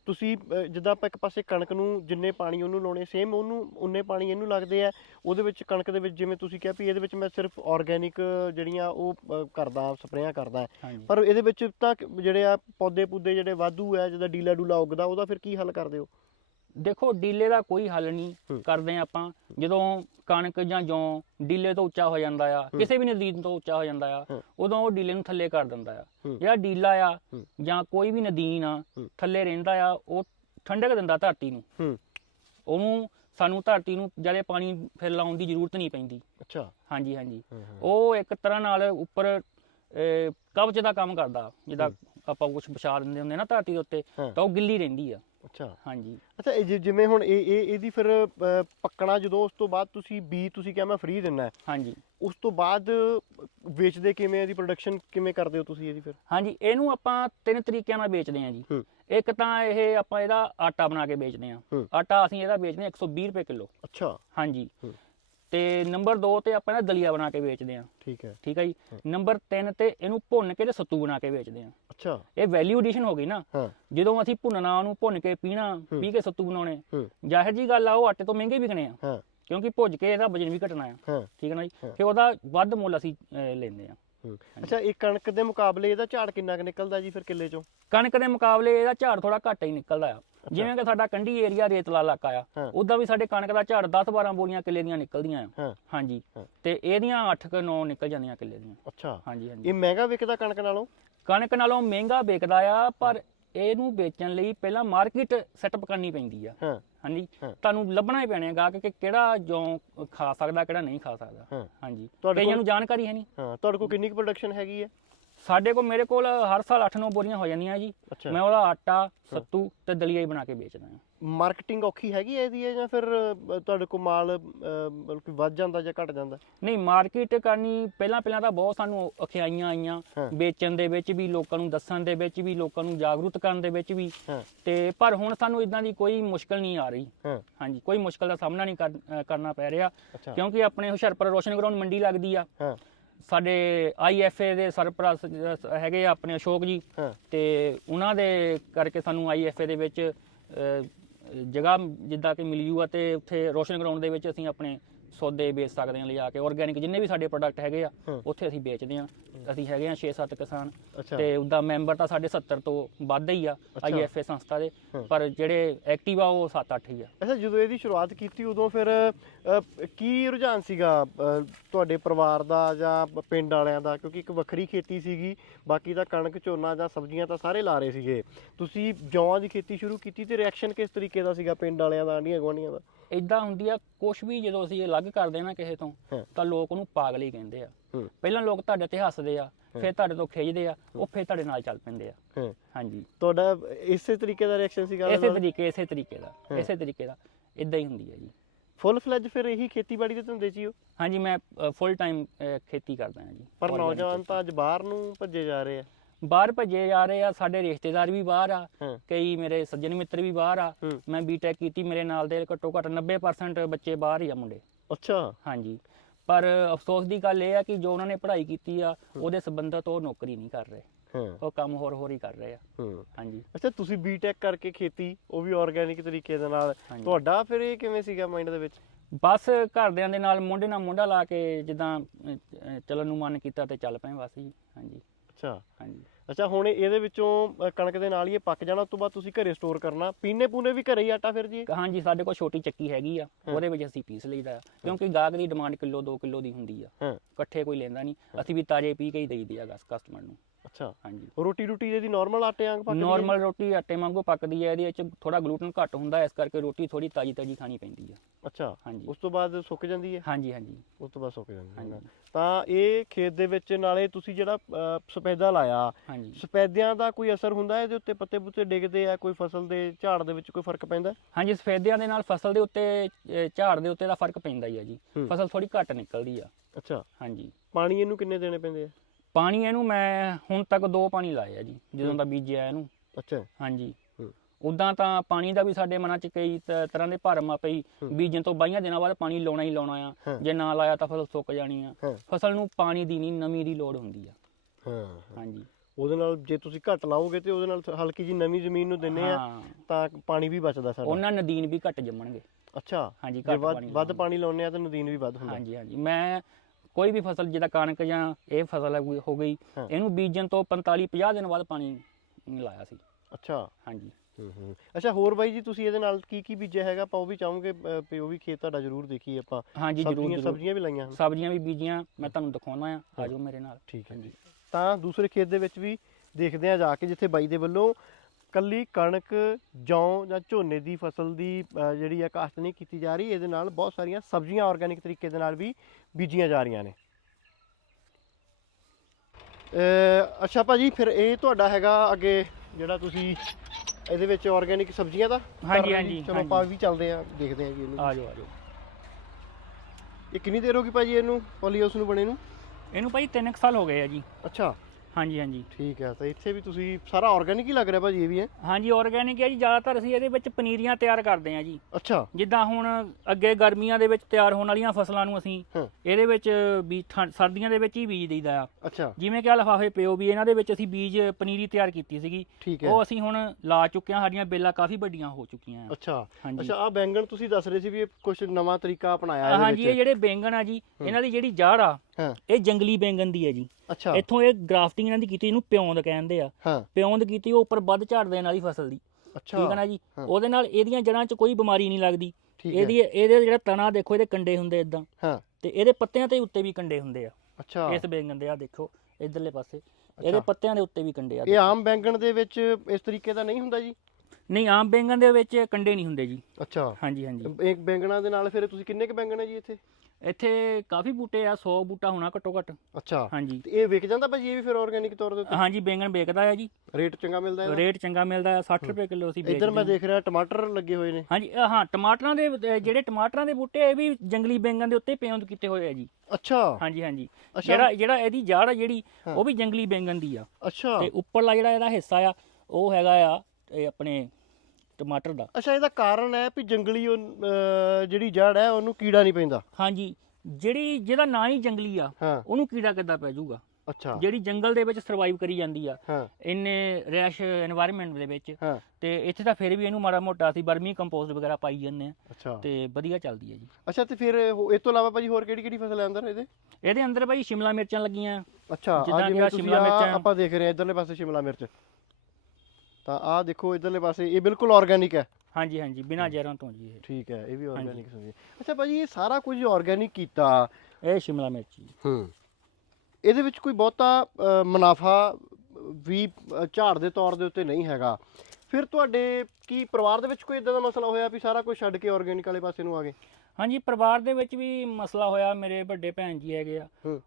ਤੁਸੀਂ ਜਿੱਦਾਂ ਆਪਾਂ ਇੱਕ ਪਾਸੇ ਕਣਕ ਨੂੰ ਜਿੰਨੇ ਪਾਣੀ ਉਹਨੂੰ ਲਾਉਣੇ ਸੇਮ ਉਹਨੂੰ ਉਨੇ ਪਾਣੀ ਇਹਨੂੰ ਲੱਗਦੇ ਆ ਉਹਦੇ ਵਿੱਚ ਕਣਕ ਦੇ ਵਿੱਚ ਜਿਵੇਂ ਤੁਸੀਂ ਕਿਹਾ ਵੀ ਇਹਦੇ ਵਿੱਚ ਮੈਂ ਸਿਰਫ ਆਰਗੇਨਿਕ ਜਿਹੜੀਆਂ ਉਹ ਕਰਦਾ ਸਪਰੇਆਂ ਕਰਦਾ। ਹਾਂਜੀ। ਪਰ ਇਹਦੇ ਵਿੱਚ ਤਾਂ ਕ- ਜਿਹੜੇ ਆ ਪੌਦੇ ਪੂਦੇ ਜਿਹੜੇ ਵਾਧੂ ਹੈ ਜਿੱਦਾਂ ਡੀਲਾ ਡੂਲਾ ਉੱਗਦਾ ਉਹਦਾ ਫਿਰ ਕੀ ਹੱਲ ਕਰਦੇ ਹੋ? ਦੇਖੋ ਡੀਲੇ ਦਾ ਕੋਈ ਹੱਲ ਨਹੀਂ। ਕਰਦੇ ਆਪਾਂ ਜਦੋਂ ਕਣਕ ਜਾਂ ਜੌਂ ਡੀਲੇ ਤੋਂ ਉੱਚਾ ਹੋ ਜਾਂਦਾ ਆ ਕਿਸੇ ਵੀ ਨਦੀਨ ਤੋਂ ਉੱਚਾ ਹੋ ਜਾਂਦਾ ਆ। ਉਦੋਂ ਉਹ ਡੀਲੇ ਨੂੰ ਥੱਲੇ ਕਰ ਦਿੰਦਾ ਆ। ਜਿਹੜਾ ਡੀਲਾ ਆ। ਜਾਂ ਕੋਈ ਵੀ ਨਦੀਨ ਆ। ਥੱਲੇ ਰਹਿੰਦਾ ਆ ਉਹ ਠੰਡਕ ਦਿੰਦਾ ਧਰਤੀ ਨੂੰ ਉਹਨੂੰ ਸਾਨੂੰ ਧਰਤੀ ਨੂੰ ਜ਼ਿਆਦਾ ਪਾਣੀ ਫਿਰ ਲਾਉਣ ਦੀ ਜ਼ਰੂਰਤ ਨਹੀਂ ਪੈਂਦੀ ਅੱਛਾ ਹਾਂਜੀ ਹਾਂਜੀ। ਉਹ ਇੱਕ ਤਰ੍ਹਾਂ ਨਾਲ ਉੱਪਰ ਕਵਚ ਦਾ ਕੰਮ ਕਰਦਾ ਜਿਹਦਾ ਆਪਾਂ ਕੁਝ ਵਿਛਾ ਦਿੰਦੇ ਹੁੰਦੇ ਨਾ ਧਰਤੀ ਦੇ ਉੱਤੇ। ਤਾਂ ਉਹ ਗਿੱਲੀ ਰਹਿੰਦੀ ਆ ਅੱਛਾ। ਹਾਂਜੀ। ਅੱਛਾ ਇਹ ਜਿ- ਜਿਵੇਂ ਹੁਣ ਇਹ ਇਹ ਇਹਦੀ ਫਿਰ ਪੱਕਣਾ ਜਦੋਂ ਉਸ ਤੋਂ ਬਾਅਦ ਤੁਸੀਂ ਬੀ ਤੁਸੀਂ ਕਿਹਾ ਮੈਂ ਫ੍ਰੀ ਦਿੰਨਾ ਹੈ। ਹਾਂਜੀ। ਉਸ ਤੋਂ ਬਾਅਦ ਵੇਚਦੇ ਕਿਵੇਂ ਇਹਦੀ ਪ੍ਰੋਡਕਸ਼ਨ ਕਿਵੇਂ ਕਰਦੇ ਹੋ ਤੁਸੀਂ ਇਹਦੀ ਫਿਰ? ਹਾਂਜੀ ਇਹਨੂੰ ਆਪਾਂ ਤਿੰਨ ਤਰੀਕਿਆਂ ਨਾਲ ਵੇਚਦੇ ਹਾਂ ਜੀ। ਹੂੰ। ਇੱਕ ਤਾਂ ਇਹ ਆਪਾਂ ਇਹਦਾ ਆਟਾ ਬਣਾ ਕੇ ਵੇਚਦੇ ਹਾਂ। ਹੂੰ। ਆਟਾ ਅਸੀਂ ਇਹਦਾ ਵੇਚਦੇ ਹਾਂ 120 ਰੁਪਏ ਕਿਲੋ। ਅੱਛਾ। ਹਾਂਜੀ। ਹੂੰ। ਤੇ ਨੰਬਰ 2 ਤੇ ਆਪਾਂ ਇਹਦਾ ਦਲੀਆ ਬਣਾ ਕੇ ਵੇਚਦੇ ਹਾਂ। ਠੀਕ ਹੈ। ਠੀਕ ਹੈ ਜੀ। ਨੰਬਰ 3 ਤੇ ਇਹਨੂੰ ਭੁੰਨ ਕੇ ਤੇ ਸੱਤੂ ਬਣਾ ਕੇ ਵੇਚਦੇ ਹਾਂ। ਅੱਛਾ। ਇਹ ਵੈਲਿਊ ਐਡੀਸ਼ਨ ਹੋ ਗਈ ਨਾ। ਜਦੋਂ ਅਸੀਂ ਭੁੰਨਣਾ ਉਹਨੂੰ ਭੁੰਨ ਕੇ ਪੀਣਾ। ਪੀ ਕੇ ਸੱਤੂ ਬਣਾਉਣੇ। ਜ਼ਾਹਿਰ ਜੀ ਗੱਲ ਆ ਉਹ ਆਟੇ ਤੋਂ ਮਹਿੰਗੇ ਵਿਕਣੇ ਆ। ਕਿਉਂਕਿ ਭੁੱਜ ਕੇ ਇਹਦਾ ਵਜਨ ਵੀ ਘਟਣਾ ਆ। ਠੀਕ ਹੈ ਨਾ ਜੀ। ਫਿਰ ਉਹਦਾ ਵੱਧ ਮੁੱਲ ਅਸੀਂ ਲੈਂਦੇ ਆ। ਅੱਛਾ ਇਹ ਕਣਕ ਦੇ ਮੁਕਾਬਲੇ ਇਹਦਾ ਝਾੜ ਕਿੰਨਾ ਕੁ ਨਿਕਲਦਾ ਜੀ ਫਿਰ ਕਿੱਲੇ ਚੋਂ? ਕਣਕ ਦੇ ਮੁਕਾਬਲੇ ਇਹਦਾ ਝਾੜ ਥੋੜਾ ਘੱਟ ਹੀ ਨਿਕਲਦਾ ਆ। ਜਿਵੇਂ ਕਿ ਸਾਡਾ ਕੰਢੀ ਏਰੀਆ ਰੇਤਲਾ ਇਲਾਕਾ ਆ। ਉਦਾਂ ਵੀ ਸਾਡੇ ਕਣਕ ਦਾ ਝਾੜ 10 12 ਬੋਰੀਆਂ ਕਿੱਲੇ ਦੀਆਂ ਨਿਕਲਦੀਆਂ ਆ। ਹਾਂਜੀ। ਤੇ ਇਹਦੀਆਂ 8 ਕ 9 ਨਿਕਲ ਜਾਂਦੀਆਂ ਕਿੱਲੇ ਦੀਆਂ। ਅੱਛਾ। ਹਾਂਜੀ ਹਾਂਜੀ। ਇਹ ਮਹਿੰਗਾ ਵਿਕਦਾ ਕਣਕ ਨਾਲੋਂ? ਕਣਕ ਨਾਲੋਂ ਮਹਿੰਗਾ ਵਿਕਦਾ ਆ ਪਰ ਇਹਨੂੰ ਵੇਚਣ ਲਈ ਪਹਿਲਾਂ ਮਾਰਕੀਟ ਸੈਟਅਪ ਕਰਨੀ ਪੈਂਦੀ ਆ। ਹਾਂ। ਹਾਂਜੀ। ਤੁਹਾਨੂੰ ਲੱਭਣਾ ਹੀ ਪੈਣੇਗਾ ਕਿ ਕਿਹੜਾ ਜੋ ਖਾ ਸਕਦਾ ਕਿਹੜਾ ਨਹੀਂ ਖਾ ਸਕਦਾ। ਹਾਂਜੀ। ਤੁਹਾਡੇ ਕਈਆਂ ਕੋਲ- ਨੂੰ ਜਾਣਕਾਰੀ ਹੈ ਨਹੀਂ। ਹਾਂ ਤੁਹਾਡੇ ਕੋਲ ਕਿੰਨੀ ਕੁ ਪ੍ਰੋਡਕਸ਼ਨ ਹੈਗੀ ਹੈ ਸਾਡੇ ਕੋਲ ਮੇਰੇ ਕੋਲ ਹਰ ਸਾਲ 8-9 ਬੋਰੀਆਂ ਹੋ ਜਾਂਦੀਆਂ ਜੀ। ਅੱਛਾ। ਮੈਂ ਉਹਦਾ ਆਟਾ ਸੱਤੂ ਤੇ ਦਲੀਆ ਹੀ ਬਣਾ ਕੇ ਵੇਚਦਾ ਹਾਂ। ਮਾਰਕੀਟਿੰਗ ਔਖੀ ਹੈਗੀ ਹੈ ਇਹਦੀ ਜਾਂ ਫਿਰ ਤੁਹਾਡੇ ਕੋਲ ਮਾਲ ਮਤਲਬ ਕਿ ਵੱਧ ਜਾਂਦਾ ਜਾਂ ਘਟ ਜਾਂਦਾ? ਨਹੀਂ ਮਾਰਕੀਟ ਕਰਨੀ ਪਹਿਲਾਂ ਪਹਿਲਾਂ ਤਾਂ ਬਹੁਤ ਸਾਨੂੰ ਅਖਿਆਈਆਂ ਆਈਆਂ। ਵੇਚਣ ਦੇ ਵਿੱਚ ਵੀ ਲੋਕਾਂ ਨੂੰ ਦੱਸਣ ਦੇ ਵਿੱਚ ਵੀ ਲੋਕਾਂ ਨੂੰ ਜਾਗਰੂਕ ਕਰਨ ਦੇ ਵਿੱਚ ਵੀ। ਹਾਂ। ਤੇ ਪਰ ਹੁਣ ਸਾਨੂੰ ਇਦਾਂ ਦੀ ਕੋਈ ਮੁਸ਼ਕਲ ਨਹੀਂ ਆ ਰਹੀ। ਹਾਂ। ਹਾਂਜੀ ਕੋਈ ਮੁਸ਼ਕਲ ਦਾ ਸਾਹਮਣਾ ਨਹੀਂ ਕਰ- ਕਰਨਾ ਪੈ ਰਿਹਾ। ਅੱਛਾ। ਕਿਉਂਕਿ ਆਪਣੇ ਹੁਸ਼ਿਆਰਪੁਰ ਰੋਸ਼ਨ ਗਰਾਊਂਡ ਮੰਡੀ ਲੱਗਦੀ ਆ। ਹਾਂ। ਸਾਡੇ ਆਈਐਫਏ ਦੇ ਸਰਪ੍ਰਸਤ ਹੈਗੇ ਆ ਆਪਣੇ ਅਸ਼ੋਕ ਜੀ। ਹਾਂ। ਤੇ ਉਹਨਾਂ ਦੇ ਕਰਕੇ ਸਾਨੂੰ ਆਈਐਫਏ ਦੇ ਵਿੱਚ ਜਗ੍ਹਾ ਜਿੱਦਾਂ ਕਿ ਮਿਲੀ ਜੂ ਆ ਤੇ ਉੱਥੇ ਰੋਸ਼ਨ ਗਰਾਊਂਡ ਦੇ ਵਿੱਚ ਅਸੀਂ ਆਪਣੇ ਸੌਦੇ ਵੇਚ ਸਕਦੇ ਹਾਂ ਲਿਜਾ ਕੇ। ਆਰਗੈਨਿਕ ਜਿੰਨੇ ਵੀ ਸਾਡੇ ਪ੍ਰੋਡਕਟ ਹੈਗੇ ਆ। ਉੱਥੇ ਅਸੀਂ ਵੇਚਦੇ ਹਾਂ। ਅਸੀਂ ਹੈਗੇ ਆ 6-7 ਕਿਸਾਨ। ਤੇ ਉਹਦਾ ਮੈਂਬਰ ਤਾਂ ਸਾਡੇ 70 ਤੋਂ ਵੱਧ ਹੀ ਆ। ਆਈਐਫਏ ਸੰਸਥਾ ਦੇ। ਪਰ ਜਿਹੜੇ ਐਕਟਿਵ ਆ ਉਹ 7-8 ਹੀ ਆ। ਅੱਛਾ ਜਦੋਂ ਇਹਦੀ ਸ਼ੁਰੂਆਤ ਕੀਤੀ ਉਦੋਂ ਫਿਰ ਕੀ ਰੁਝਾਨ ਸੀਗਾ ਤੁਹਾਡੇ ਪਰਿਵਾਰ ਦਾ ਜਾਂ ਪਿੰਡ ਵਾਲਿਆਂ ਦਾ? ਕਿਉਂਕਿ ਇੱਕ ਵੱਖਰੀ ਖੇਤੀ ਸੀਗੀ ਬਾਕੀ ਤਾਂ ਕਣਕ ਝੋਨਾ ਜਾਂ ਸਬਜ਼ੀਆਂ ਤਾਂ ਸਾਰੇ ਲਾ ਰਹੇ ਸੀਗੇ। ਤੁਸੀਂ ਜੌਆਂ ਦੀ ਖੇਤੀ ਸ਼ੁਰੂ ਕੀਤੀ ਤੇ ਰਿਐਕਸ਼ਨ ਕਿਸ ਤਰੀਕੇ ਦਾ ਸੀਗਾ ਪਿੰਡ ਵਾਲਿਆਂ ਦਾ ਆਂਢੀਆਂ ਗੁਆਂਢੀਆਂ ਦਾ? ਇਦਾਂ ਹੁੰਦੀ ਆ ਕੁਝ ਵੀ ਜਦੋਂ ਅਸੀਂ ਅਲੱਗ ਕਰਦੇ ਨਾ ਕਿਸੇ ਤੋਂ। ਤਾਂ ਲੋਕ ਉਹਨੂੰ ਪਾਗਲ ਹੀ ਕਹਿੰਦੇ ਆ। ਪਹਿਲਾਂ ਲੋਕ ਤੁਹਾਡੇ ਤੇ ਹੱਸਦੇ ਆ ਫਿਰ ਤੁਹਾਡੇ ਤੋਂ ਖਿੱਚਦੇ ਆ ਉਹ ਫਿਰ ਤੁਹਾਡੇ ਨਾਲ ਚੱਲ ਪੈਂਦੇ ਆ। ਹਾਂਜੀ। ਤੁਹਾਡਾ ਇਸੇ ਤਰੀਕੇ ਦਾ ਰਿਐਕਸ਼ਨ ਸੀਗਾ ਇਸੇ ਤਰੀਕੇ ਇਸੇ ਤਰੀਕੇ ਦਾ। ਇਸੇ ਤਰੀਕੇ ਦਾ ਇਦਾਂ ਹੀ ਹੁੰਦੀ ਹੈ ਜੀ। ਫੁੱਲ ਫਲੈਜ ਫਿਰ ਇਹੀ ਖੇਤੀਬਾੜੀ ਦੇ ਧੰਦੇ 'ਚ ਹੀ ਹੋ? ਹਾਂਜੀ ਮੈਂ ਫੁੱਲ ਟਾਈਮ ਖੇਤੀ ਕਰਦਾ ਹਾਂ ਜੀ। ਪਰ ਨੌਜਵਾਨ। ਤਾਂ ਅੱਜ ਬਾਹਰ ਨੂੰ ਭੱਜੇ ਜਾ ਰਹੇ ਆ। ਬਾਹਰ ਭੱਜੇ ਜਾ ਰਹੇ ਆ ਸਾਡੇ ਰਿਸ਼ਤੇਦਾਰ ਵੀ ਬਾਹਰ ਆ ਕਈ ਮੇਰੇ ਸੱਜਣ ਮਿੱਤਰ ਵੀ ਬਾਹਰ ਆ। ਮੈਂ ਬੀਟੈਕ ਕੀਤੀ ਮੇਰੇ ਨਾਲ ਦੇ ਘੱਟੋ ਘੱਟ 90% ਬੱਚੇ ਬਾਹਰ ਹੀ ਆ ਮੁੰਡੇ। ਅੱਛਾ। ਹਾਂਜੀ। ਪਰ ਅਫਸੋਸ ਦੀ ਗੱਲ ਇਹ ਆ ਕਿ ਜੋ ਉਹਨਾਂ ਨੇ ਪੜ੍ਹਾਈ ਕੀਤੀ ਆ ਉਹਦੇ ਸੰਬੰਧਤ ਉਹ ਨੌਕਰੀ ਨਹੀਂ ਕਰ ਰਹੇ। ਉਹ ਕੰਮ ਹੋਰ ਹੋਰ ਹੀ ਕਰ ਰਹੇ ਆ। ਹਾਂਜੀ। ਅੱਛਾ ਤੁਸੀਂ ਬੀਟੈਕ ਕਰਕੇ ਖੇਤੀ ਉਹ ਵੀ ਆਰਗੈਨਿਕ ਤਰੀਕੇ ਦੇ ਨਾਲ। ਤੁਹਾਡਾ ਫਿਰ ਇਹ ਕਿਵੇਂ ਸੀਗਾ ਮਾਈਂਡ ਦੇ ਵਿੱਚ? ਬਸ ਘਰਦਿਆਂ ਦੇ ਨਾਲ ਮੁੰਡੇ ਨਾਲ ਮੁੰਡਾ ਲਾ ਕੇ ਜਿੱਦਾਂ ਚੱਲਣ ਨੂੰ ਮਨ ਕੀਤਾ ਤੇ ਚੱਲ ਪਏ ਬਸ ਜੀ। ਹਾਂਜੀ। ਅੱਛਾ। ਹਾਂਜੀ। ਅੱਛਾ ਹੁਣ ਇਹਦੇ ਵਿੱਚੋਂ ਅ, ਕਣਕ ਦੇ ਨਾਲ ਹੀ ਇਹ ਪੱਕ ਜਾਣਾ ਉਸ ਤੋਂ ਬਾਅਦ ਤੁਸੀਂ ਘਰੇ ਸਟੋਰ ਕਰਨਾ। ਪੀਨੇ ਪੂਨੇ ਵੀ ਘਰੇ ਹੀ ਆਟਾ ਫਿਰ ਜੀ? ਹਾਂਜੀ ਸਾਡੇ ਕੋਲ ਛੋਟੀ ਚੱਕੀ ਹੈਗੀ ਆ। ਉਹਦੇ ਵਿੱਚ ਅਸੀਂ ਪੀਸ ਲਈਦਾ। ਆ ਕਿਉਂਕਿ ਗਾਹਕ ਦੀ ਡਿਮਾਂਡ ਕਿਲੋ 2 ਕਿਲੋ ਦੀ ਹੁੰਦੀ ਆ। ਹਾਂ। ਇਕੱਠੇ ਕੋਈ ਲੈਂਦਾ ਨਹੀਂ। ਅਸੀਂ ਵੀ ਤਾਜ਼ੇ ਪੀ ਕੇ ਹੀ ਦੇਈਦੀ ਆ ਕਸਟਮਰ ਨੂੰ। ਅੱਛਾ। ਹਾਂਜੀ। ਰੋਟੀ ਰੋਟੀ ਇਹਦੀ ਨਾਰਮਲ ਆਟੇ ਵਾਂਗ ਪੱਕਦੀ ਹੈ? ਨਾਰਮਲ ਰੋਟੀ ਆਟੇ ਵਾਂਗੂ ਪੱਕਦੀ ਹੈ ਇਹਦੇ ਵਿੱਚ ਥੋੜਾ ਗਲੂਟਨ ਘੱਟ ਹੁੰਦਾ ਇਸ ਕਰਕੇ ਰੋਟੀ ਥੋੜੀ ਤਾਜੀ ਤਾਜੀ ਖਾਣੀ ਪੈਂਦੀ ਆ ਅੱਛਾ। ਹਾਂਜੀ। ਉਸ ਤੋਂ ਬਾਅਦ ਸੁੱਕ ਜਾਂਦੀ ਹੈ? ਹਾਂਜੀ ਹਾਂਜੀ। ਉਸ ਤੋਂ ਬਾਅਦ ਸੁੱਕ ਜਾਂਦੀ ਹੈ। ਤਾਂ ਇਹ ਖੇਤ ਦੇ ਵਿੱਚ ਨਾਲੇ ਤੁਸੀਂ ਜਿਹੜਾ ਅ, ਸਫੈਦਾ ਲਾਇਆ ਹਾਂਜੀ। ਸਫੈਦਿਆਂ ਦਾ ਕੋਈ ਅਸਰ ਹੁੰਦਾ ਹੈ? ਇਹਦੇ ਉੱਤੇ ਪੱਤੇ ਪੁੱਤੇ ਡਿੱਗਦੇ ਆ ਕੋਈ ਫਸਲ ਦੇ ਝਾੜ ਦੇ ਵਿੱਚ ਕੋਈ ਫ਼ਰਕ ਪੈਂਦਾ ਹਾਂਜੀ ਸਫੈਦਿਆਂ ਦੇ ਨਾਲ ਫਸਲ ਦੇ ਉੱਤੇ ਝਾੜ ਦੇ ਉੱਤੇ ਦਾ ਫ਼ਰਕ ਪੈਂਦਾ ਹੀ ਆ ਜੀ। ਹੂੰ। ਫਸਲ ਥੋੜੀ ਘੱਟ ਨਿਕਲਦੀ ਆ। ਅੱਛਾ। ਹਾਂਜੀ। ਪਾਣੀ ਇਹਨੂੰ ਕਿੰਨੇ ਦੇਣੇ ਪੈਂਦੇ ਆ? ਪਾਣੀ ਇਹਨੂੰ ਮੈਂ ਹੁਣ ਤੱਕ ਦੋ ਪਾਣੀ ਲਾਏ ਆ ਜੀ ਜਦੋਂ ਦਾ ਬੀਜਿਆ ਇਹਨੂੰ। ਅੱਛਾ। ਹਾਂਜੀ। ਉਦਾਂ ਤਾਂ ਪਾਣੀ ਦਾ ਵੀ ਸਾਡੇ ਮਨਾਂ 'ਚ ਕਈ ਤਰ੍ਹਾਂ ਦੇ ਭਰਮ ਆ ਪਈ। ਬੀਜਣ ਤੋਂ 22 ਦਿਨਾਂ ਬਾਅਦ ਪਾਣੀ ਲਾਉਣਾ ਹੀ ਲਾਉਣਾ ਆ। ਜੇ ਨਾ ਲਾਇਆ ਤਾਂ ਫਸਲ ਸੁੱਕ ਜਾਣੀ ਆ। ਫਸਲ ਨੂੰ ਪਾਣੀ ਦੀ ਨਹੀਂ ਨਮੀ ਦੀ ਲੋੜ ਹੁੰਦੀ ਆ। ਹਾਂ। ਹਾਂਜੀ। ਉਹਦੇ ਨਾਲ ਜੇ ਤੁਸੀਂ ਘੱਟ ਲਾਓਗੇ ਤੇ ਉਹਦੇ ਨਾਲ ਹਲਕੀ ਜੀ ਨਵੀਂ ਜ਼ਮੀਨ ਨੂੰ ਦਿੰਨੇ ਆ ਤਾਂ ਪਾਣੀ ਵੀ ਬਚਦਾ ਸਾਡਾ। ਉਹਨਾਂ ਨਦੀਨ ਵੀ ਘੱਟ ਜੰਮਣਗੇ। ਅੱਛਾ। ਹਾਂਜੀ ਘੱਟ ਪਾਣੀ ਵੱਧ। ਪਾਣੀ ਲਾਉਨੇ ਆ ਤਾਂ ਨਦੀਨ ਵੀ ਵੱਧ ਹੁੰਦਾ। ਹਾਂਜੀ ਹਾਂਜੀ। ਮੈਂ ਕੋਈ ਵੀ ਫਸਲ ਜਿੱਦਾਂ ਕਣਕ ਜਾਂ ਇਹ ਫਸਲ ਹੈ ਕੋਈ- ਹੋ ਗਈ ਹਾਂ। ਇਹਨੂੰ ਬੀਜਣ ਤੋਂ 45 50 ਦਿਨ ਬਾਅਦ ਪਾਣੀ ਲਾਇਆ ਸੀ। ਅੱਛਾ। ਹਾਂਜੀ। ਹੂੰ ਹੂੰ। ਅੱਛਾ ਹੋਰ ਬਾਈ ਜੀ ਤੁਸੀਂ ਇਹਦੇ ਨਾਲ ਕੀ ਕੀ ਬੀਜਿਆ ਹੈਗਾ? ਆਪਾਂ ਉਹ ਵੀ ਚਾਹੋਗੇ ਅ, ਵੀ ਉਹ ਵੀ ਖੇਤ ਤੁਹਾਡਾ ਜ਼ਰੂਰ ਦੇਖੀਏ ਆਪਾਂ। ਹਾਂਜੀ ਜ਼ਰੂਰ ਸਬਜ਼ੀਆਂ ਜ਼ਰੂਰ। ਸਬਜ਼ੀਆਂ ਵੀ ਲਾਈਆਂ ਹਨ। ਸਬਜ਼ੀਆਂ ਵੀ ਬੀਜੀਆਂ ਮੈਂ ਤੁਹਾਨੂੰ ਦਿਖਾਉਣਾ ਆ ਆਜੋ ਮੇਰੇ ਨਾਲ। ਠੀਕ ਹੈ ਜੀ। ਤਾਂ ਦੂਸਰੇ ਖੇਤ ਦੇ ਵਿੱਚ ਵੀ ਦੇਖਦੇ ਆ ਜਾ ਕੇ ਜਿੱਥੇ ਬਾਈ ਦੇ ਵੱਲੋਂ ਕੱਲੀ ਕਣਕ ਜੌਂ ਜਾਂ ਝੋਨੇ ਦੀ ਫਸਲ ਦੀ ਜਿਹੜੀ ਆ ਕਾਸ਼ਤ ਨਹੀਂ ਕੀਤੀ ਜਾ ਰਹੀ ਇਹਦੇ ਨਾਲ ਬਹੁਤ ਸਾਰੀਆਂ ਸਬਜ਼ੀਆਂ ਆਰਗੈਨਿਕ ਤਰੀਕੇ ਦੇ ਨਾਲ ਵੀ ਬੀਜੀਆਂ ਜਾ ਰਹੀਆਂ ਨੇ। ਅ, ਅੱਛਾ ਭਾਜੀ ਫਿਰ ਇਹ ਤੁਹਾਡਾ ਹੈਗਾ ਅੱਗੇ ਜਿਹੜਾ ਤੁਸੀਂ ਇਹਦੇ ਵਿੱਚ ਆਰਗੈਨਿਕ ਸਬਜ਼ੀਆਂ ਦਾ ਹਾਂਜੀ, ਹਾਂਜੀ? ਚਲੋ। ਆਪਾਂ ਵੀ ਚੱਲਦੇ ਆ ਦੇਖਦੇ ਆ ਜੀ ਇਹਨੂੰ। ਆਜੋ ਆਜੋ ਇਹ ਕਿੰਨੀ ਦੇਰ ਹੋ ਗਈ ਭਾਜੀ ਇਹਨੂੰ ਪੋਲੀਹਾਊਸ ਨੂੰ ਬਣੇ ਨੂੰ? ਇਹਨੂੰ ਭਾਈ 3 ਸਾਲ ਹੋ ਗਏ ਆ ਜੀ। ਅੱਛਾ। ਹਾਂਜੀ ਹਾਂਜੀ। ਠੀਕ ਹੈ ਤਾਂ ਇੱਥੇ ਵੀ ਤੁਸੀਂ ਸਾਰਾ ਆਰਗੈਨਿਕ ਹੀ ਲੱਗ ਰਿਹਾ ਭਾਜੀ ਇਹ ਵੀ ਹੈ? ਹਾਂਜੀ ਆਰਗੈਨਿਕ ਹੈ ਜੀ ਜ਼ਿਆਦਾਤਰ ਅਸੀਂ ਇਹਦੇ ਵਿੱਚ ਪਨੀਰੀਆਂ ਤਿਆਰ ਕਰਦੇ ਆ ਜੀ। ਅੱਛਾ। ਜਿੱਦਾਂ ਹੁਣ ਅੱਗੇ ਗਰਮੀਆਂ ਦੇ ਵਿੱਚ ਤਿਆਰ ਹੋਣ ਵਾਲੀਆਂ ਫਸਲਾਂ ਨੂੰ ਅਸੀਂ ਹਾਂ। ਇਹਦੇ ਵਿੱਚ ਬੀਜ ਸਰਦੀਆਂ ਦੇ ਵਿੱਚ ਹੀ ਬੀਜ ਦਈਦਾ ਆ। ਅੱਛਾ। ਜਿਵੇਂ ਕਿ ਲਿਫਾਫੇ ਪਿਓ ਵੀ ਇਹਨਾਂ ਦੇ ਵਿੱਚ ਅਸੀਂ ਬੀਜ ਪਨੀਰੀ ਤਿਆਰ ਕੀਤੀ ਸੀਗੀ। ਹੈ। ਉਹ ਅਸੀਂ ਹੁਣ ਲਾ ਚੁੱਕੇ ਹਾਂ ਸਾਡੀਆਂ ਬੇਲਾਂ ਕਾਫੀ ਵੱਡੀਆਂ ਹੋ ਚੁੱਕੀਆਂ ਆ। ਅੱਛਾ। ਹਾਂਜੀ। ਅੱਛਾ ਆ ਬੈਂਗਣ ਤੁਸੀਂ ਦੱਸ ਰਹੇ ਸੀ ਵੀ ਇਹ ਕੁਝ ਨਵਾਂ ਤਰੀਕਾ ਅਪਣਾਇਆ ਇਹਦੇ ਹਾਂਜੀ ਇਹ ਜਿਹੜੇ ਬੈਂਗਣ ਆ ਜੀ ਇਹਨਾਂ ਦੀ ਜਿਹੜੀ ਜੜ ਆ ਹਾਂ। ਇਹ ਜੰਗਲੀ ਬੈਂਗਣ ਦੀ ਹੈ ਜੀ। ਅੱਛਾ। ਇੱਥੋਂ ਇਹ ਗ੍ਰਾਫਟਿੰਗ ਇਹਨਾਂ ਦੀ ਕੀਤੀ ਇਹਨੂੰ ਪਿਉਂਦ ਕਹਿੰਦੇ ਆ। ਹਾਂ। ਪਿਉਂਦ ਕੀਤੀ ਉਹ ਉੱਪਰ ਵੱਧ ਝਾੜ ਦੇਣ ਵਾਲੀ ਫਸਲ ਦੀ ਅੱਛਾ। ਠੀਕ ਹੈ ਨਾ ਜੀ। ਉਹਦੇ ਨਾਲ ਇਹਦੀਆਂ ਜੜਾਂ 'ਚ ਕੋਈ ਬਿਮਾਰੀ ਨਹੀਂ ਲੱਗਦੀ। ਇਹਦੀ ਇਹਦੇ ਜਿਹੜਾ ਤਣਾ ਦੇਖੋ ਇਹਦੇ ਕੰਡੇ ਹੁੰਦੇ ਇਦਾਂ। ਹਾਂ। ਤੇ ਇਹਦੇ ਪੱਤਿਆਂ ਤੇ ਉੱਤੇ ਵੀ ਕੰਡੇ ਹੁੰਦੇ ਆ। ਅੱਛਾ। ਇਸ ਬੈਂਗਣ ਦੇ ਆ ਦੇਖੋ ਇਧਰਲੇ ਪਾਸੇ। ਇਹਦੇ ਪੱਤਿਆਂ ਦੇ ਉੱਤੇ ਵੀ ਕੰਡੇ ਆ ਇਹ ਆਮ ਬੈਂਗਣ ਦੇ ਵਿੱਚ ਇਸ ਤਰੀਕੇ ਦਾ ਨਹੀਂ ਹੁੰਦਾ ਜੀ? ਨਹੀਂ ਆਮ ਬੈਂਗਣ ਦੇ ਵਿੱਚ ਕੰਡੇ ਨਹੀਂ ਹੁੰਦੇ ਜੀ। ਅੱਛਾ। ਹਾਂਜੀ ਹਾਂਜੀ। ਇੱਕ ਬੈਂਗਣਾ ਦੇ ਨਾਲ ਫਿਰ ਤੁਸੀਂ ਕਿੰਨੇ ਕ ਬੈਂਗਣ ਹੈ ਜੀ ਇੱਥੇ? ਇੱਥੇ ਕਾਫੀ ਬੂਟੇ ਆ 100 ਬੂਟਾ ਹੋਣਾ ਘੱਟੋ ਘੱਟ। ਅੱਛਾ। ਹਾਂਜੀ। ਤੇ ਇਹ ਵਿਕ ਜਾਂਦਾ ਭਾਜੀ ਇਹ ਵੀ ਫਿਰ ਆਰਗੈਨਿਕ ਤੌਰ ਦੇ ਉੱਤੇ? ਹਾਂਜੀ ਬੈਂਗਣ ਵੇਚਦਾ ਆ ਜੀ। ਰੇਟ ਚੰਗਾ ਮਿਲਦਾ ਹੈ ਰੇਟ ਚੰਗਾ ਮਿਲਦਾ ਆ 60 ਰੁਪਏ ਕਿਲੋ ਅਸੀਂ ਇੱਧਰ ਵੇਚਦੇ ਮੈਂ ਹਾਂ ਦੇਖ ਰਿਹਾ ਟਮਾਟਰ ਲੱਗੇ ਹੋਏ ਨੇ। ਹਾਂਜੀ ਹਾਂ ਟਮਾਟਰਾਂ ਦੇ ਜਿਹੜੇ ਟਮਾਟਰਾਂ ਦੇ ਬੂਟੇ ਇਹ ਵੀ ਜੰਗਲੀ ਬੈਂਗਣ ਦੇ ਉੱਤੇ ਪਿਉਂਦ ਕੀਤੇ ਹੋਏ ਆ ਜੀ। ਅੱਛਾ। ਹਾਂਜੀ ਹਾਂਜੀ। ਜਿਹੜਾ ਜਿਹੜਾ ਇਹਦੀ ਜੜ ਆ ਜਿਹੜੀ। ਉਹ ਵੀ ਜੰਗਲੀ ਬੈਂਗਣ ਦੀ ਆ। ਅੱਛਾ। ਤੇ ਉੱਪਰਲਾ ਜਿਹੜਾ ਇਹਦਾ ਹਿੱਸਾ ਆ ਉਹ ਹੈਗਾ ਆ ਇਹ ਆਪਣੇ ਟਮਾਟਰ ਦਾ। ਅੱਛਾ ਇਹਦਾ ਕਾਰਨ ਹੈ ਵੀ ਜੰਗਲੀ ਜਿਹੜੀ ਜੜ ਹੈ ਉਹਨੂੰ ਕੀੜਾ ਨਹੀਂ ਪੈਂਦਾ। ਹਾਂਜੀ ਜਿਹੜੀ ਜਿਹਦਾ ਨਾਂ ਹੀ ਜੰਗਲੀ ਆ ਉਹਨੂੰ ਕੀੜਾ ਕਿੱਦਾਂ ਪੈ ਜਾਊਗਾ? ਅੱਛਾ। ਜਿਹੜੀ ਜੰਗਲ ਦੇ ਵਿੱਚ ਸਰਵਾਈਵ ਕਰੀ ਜਾਂਦੀ ਆ ਇੰਨੇ ਰੈਸ਼ এনवायरमेंट ਦੇ ਵਿੱਚ ਤੇ ਇੱਥੇ ਤਾਂ ਫਿਰ ਵੀ ਇਹਨੂੰ ਮਾੜਾ ਮੋਟਾ ਅਸੀਂ ਬਰਮੀ ਕੰਪੋਸਟ ਵਗੈਰਾ ਪਾਈ ਜਾਂਦੇ ਆ ਤੇ ਵਧੀਆ ਚੱਲਦੀ ਹੈ ਜੀ। ਅੱਛਾ ਤੇ ਫਿਰ ਇਹ ਤੋਂ ਇਲਾਵਾ ਭਾਜੀ ਹੋਰ ਕਿਹੜੀ ਕਿਹੜੀ ਫਸਲ ਹੈ ਅੰਦਰ ਇਹਦੇ? ਇਹਦੇ ਅੰਦਰ ਭਾਈ ਸ਼ਿਮਲਾ ਮਿਰਚਾਂ ਲੱਗੀਆਂ। ਅੱਛਾ ਜਿੱਦਾਂ ਸ਼ਿਮਲਾ ਆਹ ਮਿਰਚ ਆਪਾਂ ਦੇਖ ਰਹੇ ਹਾਂ ਇਧਰਲੇ ਪਾਸੇ ਸ਼ਿਮਲਾ ਮਿਰਚ। ਤਾਂ ਆਹ ਦੇਖੋ ਇਧਰਲੇ ਪਾਸੇ ਇਹ ਬਿਲਕੁਲ ਆਰਗੈਨਿਕ ਹੈ। ਹਾਂਜੀ ਹਾਂਜੀ ਬਿਨਾਂ ਜ਼ਹਿਰਾਂ ਤੋਂ ਜੀ ਇਹ। ਠੀਕ ਹੈ ਇਹ ਵੀ ਆਰਗੈਨਿਕ ਸਬਜ਼ੀ ਅੱਛਾ ਭਾਜੀ ਇਹ ਸਾਰਾ ਕੁਝ ਆਰਗੈਨਿਕ ਕੀਤਾ। ਇਹ ਸ਼ਿਮਲਾ ਮਿਰਚ ਹੂੰ। ਇਹਦੇ ਵਿੱਚ ਕੋਈ ਬਹੁਤਾ ਮੁਨਾਫਾ ਵੀ ਝਾੜ ਦੇ ਤੌਰ ਦੇ ਉੱਤੇ ਨਹੀਂ ਹੈਗਾ। ਫਿਰ ਤੁਹਾਡੇ ਕੀ ਪਰਿਵਾਰ ਦੇ ਵਿੱਚ ਕੋਈ ਇਦਾਂ ਦਾ ਮਸਲਾ ਹੋਇਆ ਵੀ ਸਾਰਾ ਕੁਝ ਛੱਡ ਕੇ ਆਰਗੈਨਿਕ ਵਾਲੇ ਪਾਸੇ ਨੂੰ ਆ ਗਏ? ਹਾਂਜੀ ਪਰਿਵਾਰ ਦੇ ਵਿੱਚ ਵੀ ਮਸਲਾ ਹੋਇਆ। ਮੇਰੇ ਵੱਡੇ ਭੈਣ ਜੀ ਹੈਗੇ ਆ।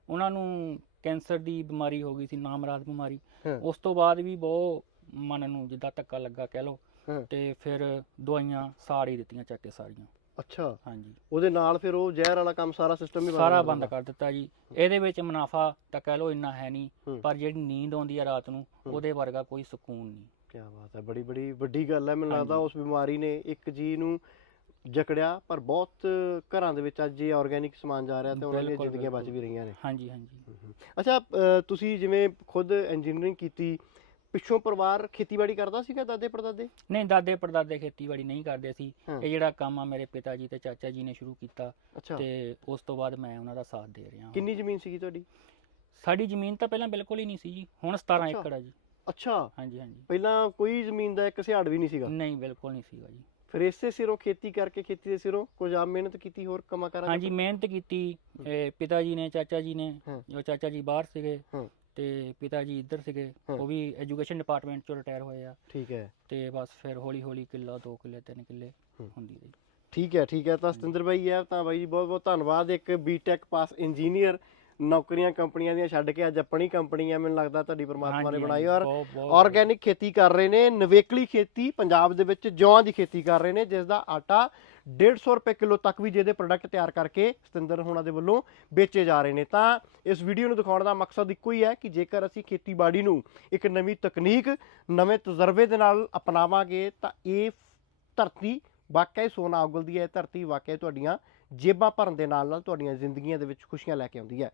ਉਹਨਾਂ ਨੂੰ ਕੈਂਸਰ ਦੀ ਬਿਮਾਰੀ ਹੋ ਗਈ ਸੀ ਨਾਮਰਾਦ ਬਿਮਾਰੀ। ਉਸ ਤੋਂ ਬਾਅਦ ਵੀ ਬਹੁਤ ਮਨ ਨੂੰ ਜਿੱਦਾਂ ਧੱਕਾ ਲੱਗਾ ਕਹਿ ਲਓ ਹਾਂ। ਤੇ ਫਿਰ ਦਵਾਈਆਂ ਸਾੜ ਹੀ ਦਿੱਤੀਆਂ ਚੱਕ ਕੇ ਸਾਰੀਆਂ ਅੱਛਾ ਹਾਂਜੀ ਉਹਦੇ ਨਾਲ ਫਿਰ ਉਹ ਜ਼ਹਿਰ ਵਾਲਾ ਕੰਮ ਸਾਰਾ ਸਿਸਟਮ ਹੀ ਬੰਦ ਸਾਰਾ ਬੰਦ। ਕਰ ਦਿੱਤਾ ਜੀ ਇਹਦੇ ਵਿੱਚ ਮੁਨਾਫਾ ਤਾਂ ਕਹਿ ਲਓ ਇੰਨਾ ਹੈ ਨਹੀਂ ਹੂੰ। ਪਰ ਜਿਹੜੀ ਨੀਂਦ ਆਉਂਦੀ ਆ ਰਾਤ ਨੂੰ ਉਹਦੇ ਵਰਗਾ ਕੋਈ ਸਕੂਨ ਨਹੀਂ ਕੀ ਬਾਤ ਹੈ ਬੜੀ ਬੜੀ ਵੱਡੀ ਗੱਲ ਹੈ ਮੈਨੂੰ ਲੱਗਦਾ ਹਾਂਜੀ। ਉਸ ਬਿਮਾਰੀ ਨੇ ਇੱਕ ਜੀ ਨੂੰ ਜਕੜਿਆ ਪਰ ਬਹੁਤ ਘਰਾਂ ਦੇ ਵਿੱਚ ਅੱਜ ਇਹ ਆਰਗੈਨਿਕ ਸਮਾਨ ਜਾ ਰਿਹਾ ਤੇ ਉਹਨਾਂ ਦੀਆਂ ਬਿਲਕੁਲ, ਜ਼ਿੰਦਗੀਆਂ ਬਚ ਬਿਲਕੁਲ। ਵੀ ਰਹੀਆਂ ਨੇ ਹਾਂਜੀ ਹਾਂਜੀ ਅੱਛਾ ਅ, ਤੁਸੀਂ ਜਿਵੇਂ ਖੁਦ ਇੰਜੀਨੀਅਰਿੰਗ ਕੀਤੀ ਪਿੱਛੋਂ ਪਰਿਵਾਰ ਖੇਤੀਬਾੜੀ ਕਰਦਾ ਸੀਗਾ ਦਾਦੇ ਪੜਦਾਦੇ? ਨਹੀਂ ਦਾਦੇ ਪੜਦਾਦੇ ਖੇਤੀਬਾੜੀ ਨਹੀਂ ਕਰਦੇ ਸੀ। ਹਾਂ। ਇਹ ਜਿਹੜਾ ਕੰਮ ਆ ਮੇਰੇ ਪਿਤਾ ਜੀ ਤੇ ਚਾਚਾ ਜੀ ਨੇ ਸ਼ੁਰੂ ਕੀਤਾ ਅੱਛਾ। ਤੇ ਉਸ ਤੋਂ ਬਾਅਦ ਮੈਂ ਉਹਨਾਂ ਦਾ ਸਾਥ ਦੇ ਰਿਹਾ ਹਾਂ। ਕਿੰਨੀ ਜ਼ਮੀਨ ਸੀਗੀ ਤੁਹਾਡੀ? ਸਾਡੀ ਜ਼ਮੀਨ ਤਾਂ ਪਹਿਲਾਂ ਬਿਲਕੁਲ ਹੀ ਨਹੀਂ ਸੀ ਜੀ। ਹੁਣ 17 ਅੱਛਾ। ਏਕੜ ਆ ਜੀ। ਅੱਛਾ। ਹਾਂਜੀ ਹਾਂਜੀ। ਪਹਿਲਾਂ ਕੋਈ ਜ਼ਮੀਨ ਦਾ ਇੱਕ ਸਿਹਾੜ ਵੀ ਨਹੀਂ ਸੀਗਾ? ਨਹੀਂ ਬਿਲਕੁਲ ਨਹੀਂ ਸੀਗਾ ਜੀ। ਫਿਰ ਇਸੇ ਸਿਰੋਂ ਖੇਤੀ ਕਰਕੇ ਖੇਤੀ ਦੇ ਸਿਰੋਂ ਕੁਝ ਆਮ ਮਿਹਨਤ ਕੀਤੀ ਹੋਰ ਕੰਮਾਂ ਕਰਾਂ ਹਾਂਜੀ ਮਿਹਨਤ ਕੀਤੀ। ਇਹ ਪਿਤਾ ਜੀ ਨੇ ਚਾਚਾ ਜੀ ਨੇ ਹਾਂ। ਜੋ ਚਾਚਾ ਜੀ ਬਾਹਰ ਸੀਗੇ। ਹਾਂ। ਤੇ ਪਿਤਾ ਜੀ ਇੱਧਰ ਸੀਗੇ ਹਾਂ। ਉਹ ਵੀ ਐਜੂਕੇਸ਼ਨ ਡਿਪਾਰਟਮੈਂਟ ਚੋਂ ਰਿਟਾਇਰ ਹੋਏ ਆ। ਠੀਕ ਹੈ। ਤੇ ਬਸ ਫਿਰ ਹੌਲੀ ਹੌਲੀ ਕਿੱਲਾ ਦੋ ਕਿੱਲੇ ਤਿੰਨ ਕਿੱਲੇ ਹੂੰ। ਹੁੰਦੀ ਰਹੀ। ਠੀਕ ਹੈ ਠੀਕ ਹੈ। ਤਾਂ ਸਤਿੰਦਰ ਬਾਈ ਹੈ ਤਾਂ ਬਾਈ ਜੀ ਬਹੁਤ ਬਹੁਤ ਧੰਨਵਾਦ। ਇੱਕ ਬੀਟੈਕ ਪਾਸ ਇੰਜੀਨੀਅਰ ਨੌਕਰੀਆਂ ਕੰਪਨੀਆਂ ਦੀਆਂ ਛੱਡ ਕੇ ਅੱਜ ਆਪਣੀ ਕੰਪਨੀ ਹੈ ਮੈਨੂੰ ਲੱਗਦਾ ਤੁਹਾਡੀ ਪਰਮਾਤਮਾ ਨੇ ਹਾਂਜੀ, ਬਣਾਈ। ਔਰ ਬਹੁਤ- ਬਹੁਤ ਆਰਗੈਨਿਕ ਖੇਤੀ ਕਰ ਰਹੇ ਨੇ। ਨਵੇਕਲੀ ਖੇਤੀ ਪੰਜਾਬ ਦੇ ਵਿੱਚ ਜੌਆਂ ਦੀ ਖੇਤੀ ਕਰ ਰਹੇ ਨੇ ਜਿਸ ਦਾ ਆਟਾ 150 ਰੁਪਏ ਕਿਲੋ ਤੱਕ ਵੀ ਜਿਹਦੇ ਪ੍ਰੋਡਕਟ ਤਿਆਰ ਕਰਕੇ ਸਤਿੰਦਰ ਹੋਣਾ ਦੇ ਵੱਲੋਂ ਵੇਚੇ ਜਾ ਰਹੇ ਨੇ। ਤਾਂ ਇਸ ਵੀਡੀਓ ਨੂੰ ਦਿਖਾਉਣ ਦਾ ਮਕਸਦ ਇੱਕੋ ਹੀ ਹੈ ਕਿ ਜੇਕਰ ਅਸੀਂ ਖੇਤੀਬਾੜੀ ਨੂੰ ਇੱਕ ਨਵੀਂ ਤਕਨੀਕ, ਨਵੇਂ ਤਜਰਬੇ ਦੇ ਨਾਲ ਅਪਣਾਵਾਂਗੇ, ਤਾਂ ਇਹ ਧਰਤੀ ਵਾਕਿਆ ਹੀ ਸੋਨਾ ਉਗਲਦੀ ਹੈ, ਇਹ ਧਰਤੀ ਵਾਕਿਆ ਤੁਹਾਡੀਆਂ ਜੇਬਾਂ ਭਰਨ ਦੇ ਨਾਲ ਨਾਲ ਤੁਹਾਡੀਆਂ ਜ਼ਿੰਦਗੀਆਂ ਦੇ ਵਿੱਚ ਖੁਸ਼ੀਆਂ ਲੈ ਕੇ ਆਉਂਦੀ ਹੈ।